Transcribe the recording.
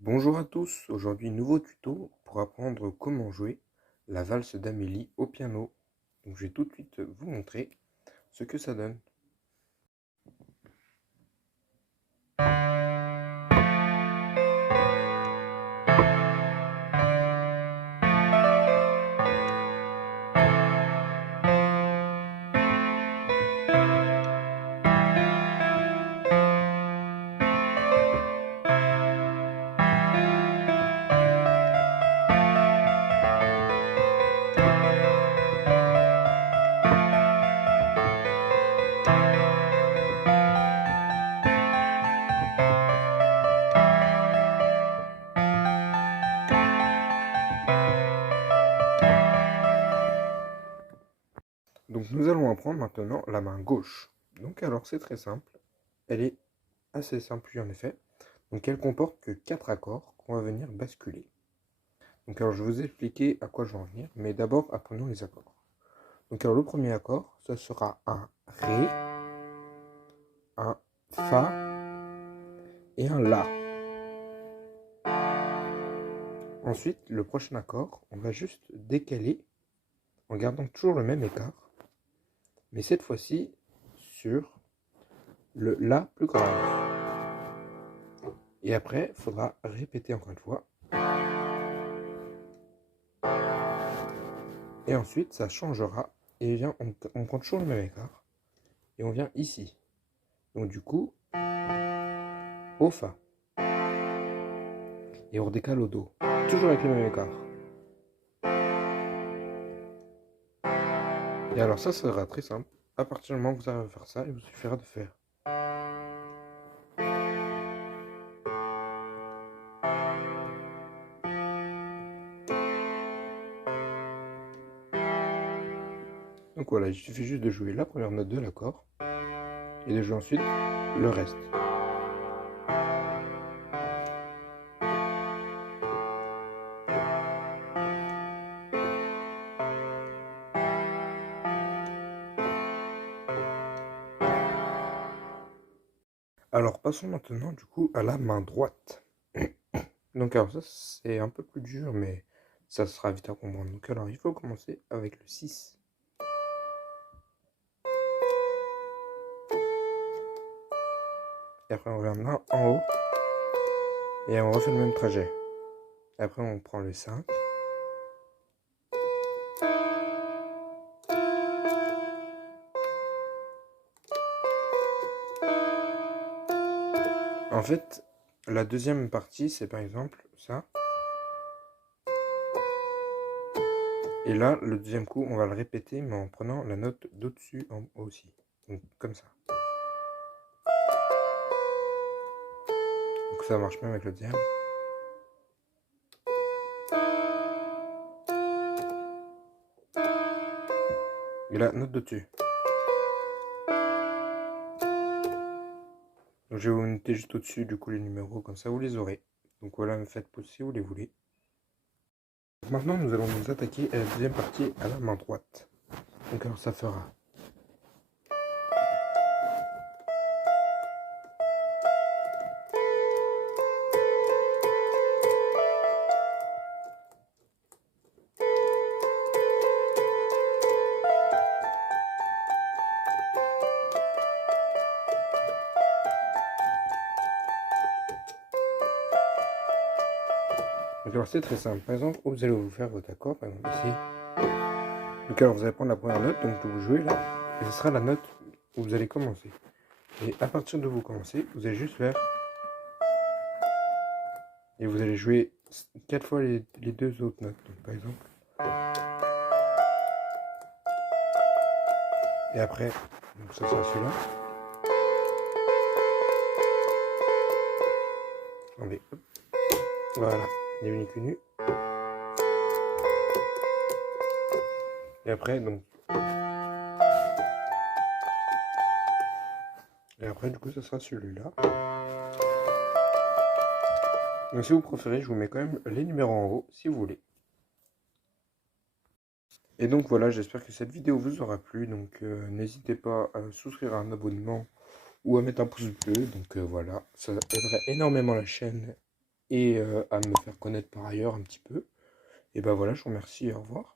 Bonjour à tous, aujourd'hui nouveau tuto pour apprendre comment jouer la valse d'Amélie au piano. Donc je vais tout de suite vous montrer ce que ça donne. Donc nous allons apprendre maintenant la main gauche. Donc alors c'est très simple, elle est assez simple en effet. Donc elle comporte que 4 accords qu'on va venir basculer. Donc alors je vais vous expliquer à quoi je vais en venir, mais d'abord apprenons les accords. Donc alors le premier accord, ce sera un Ré, un Fa et un La. Ensuite, le prochain accord, on va juste décaler en gardant toujours le même écart, mais cette fois-ci sur le La plus grave. Et après, il faudra répéter encore une fois. Et ensuite, ça changera et on prend toujours le même écart et on vient ici. Donc du coup, au Fa. Et on redécale au Do. Toujours avec le même écart. Et alors ça sera très simple. À partir du moment où vous arrivez à faire ça, il vous suffira de faire. Donc voilà, il suffit juste de jouer la première note de l'accord et de jouer ensuite le reste. Alors passons maintenant du coup à la main droite. Donc alors ça c'est un peu plus dur mais ça sera vite à comprendre. Donc alors il faut commencer avec le 6. Et après on revient là en haut. Et on refait le même trajet. Après on prend le 5. En fait, la deuxième partie c'est par exemple ça. Et là, le deuxième coup, on va le répéter mais en prenant la note d'au-dessus en haut aussi. Donc comme ça. Donc ça marche même avec le deuxième. Et la note d'au-dessus. Donc je vais vous noter juste au-dessus du coup les numéros, comme ça vous les aurez. Donc voilà, faites pause si vous les voulez. Maintenant nous allons nous attaquer à la deuxième partie à la main droite. Donc alors ça fera. Donc alors c'est très simple. Par exemple, vous allez vous faire votre accord, par exemple ici. Donc alors vous allez prendre la première note, donc vous jouez là, et ce sera la note où vous allez commencer. Et à partir de où vous commencez, vous allez juste faire. Et vous allez jouer 4 fois les deux autres notes. Donc par exemple. Et après, donc ça sera celui-là. Attendez, hop. Voilà, il est venu que nu. Et après, donc. Et après, du coup, ça sera celui-là. Donc si vous préférez, je vous mets quand même les numéros en haut, si vous voulez. Et donc voilà, j'espère que cette vidéo vous aura plu. Donc n'hésitez pas à souscrire à un abonnement ou à mettre un pouce bleu. Donc voilà, ça aiderait énormément la chaîne et à me faire connaître par ailleurs un petit peu. Et ben voilà, je vous remercie, au revoir.